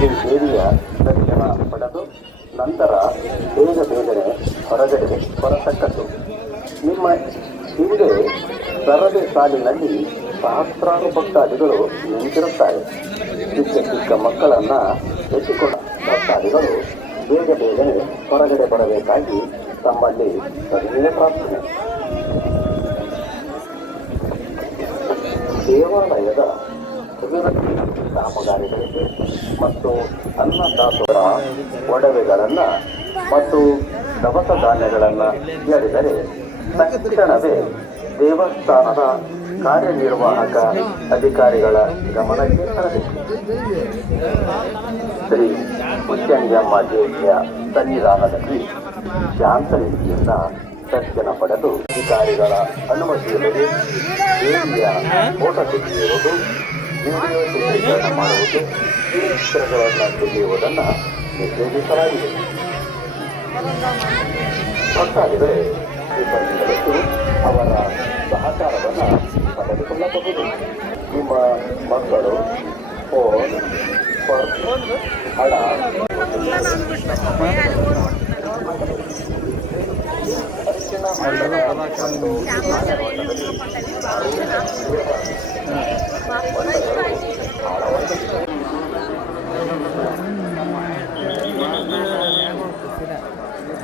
ಶ್ರೀ ದೇವಿಯ ದರ್ಶನ ಪಡೆದು ನಂತರ ಬೇಗ ಬೇಗನೆ ಹೊರಗಡೆ ಹೊರತಕ್ಕದ್ದು ನಿಮ್ಮ ಹಿಂದೆ ಸರದಿ ಸಾಲಿನಲ್ಲಿ ಸಹಸ್ರಾರು ಭಕ್ತಾದಿಗಳು ನಿಂತಿರುತ್ತಾರೆ. ಚಿಕ್ಕ ಚಿಕ್ಕ ಮಕ್ಕಳನ್ನ ಎತ್ತಿಕೊಂಡ ಭಕ್ತಾದಿಗಳು ಬೇಗ ಬೇಗನೆ ಹೊರಗಡೆ ಬರಬೇಕಾಗಿ ತಮ್ಮಲ್ಲಿ ಸರಿಯೇ ಪ್ರಾರ್ಥನೆ. ದೇವಾಲಯದ ಅಭಿವೃದ್ಧಿ ಕಾಮಗಾರಿಗಳಿಗೆ ಮತ್ತು ಅನ್ನದಾತರ ಒಡವೆಗಳನ್ನು ಮತ್ತು ದವಸ ಧಾನ್ಯಗಳನ್ನು ನೀಡಿದರೆ ತಕ್ಷಣವೇ ದೇವಸ್ಥಾನದ ಕಾರ್ಯನಿರ್ವಾಹಕ ಅಧಿಕಾರಿಗಳ ಗಮನಕ್ಕೆ ತರಬೇಕು ಶ್ರೀ ಮುಚ್ಚಂಗಮ್ಮ ದೇವಿಯ ಸನ್ನಿಧಾನದಲ್ಲಿ ಶಾಂತನಿಧಿಯಿಂದ ದರ್ಶನ ಪಡೆದು ಅಧಿಕಾರಿಗಳ ಅನುಮತಿಯೊಂದಿಗೆ ದೇವಿಯ ಫೋಟೋ ತೆಗೆಯುವುದು ವಿಡಿಯೋ ಚಿತ್ರೀಕರಣ ಮಾಡುವುದು ಈ ಚಿತ್ರಗಳನ್ನು ತೆಗೆಯುವುದನ್ನು ನಿಷೇಧಿಸಲಾಗಿದೆ ಭಕ್ತಾದಿಗಳೇ ಸಿಬ್ಬಂದಿಗಳಿಗೂ ಅವರ ಸಹಕಾರವನ್ನು ಪಡೆದುಕೊಳ್ಳಬಹುದು ನಿಮ್ಮ ಮಕ್ಕಳು ಫೋನ್ ಪರ್ಸ್ ಹಣ ಅರಿಶಿನ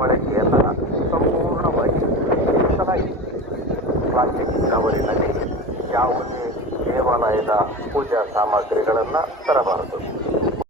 ಬಳಕೆಯನ್ನು ಸಂಪೂರ್ಣವಾಗಿ ನಿಲ್ಲಿಸಲಾಗಿದೆ ಪ್ಲಾಸ್ಟಿಕ್ ಕವರಿನಲ್ಲಿ ಯಾವುದೇ ದೇವಾಲಯದ ಪೂಜಾ ಸಾಮಗ್ರಿಗಳನ್ನು ತರಬಾರದು.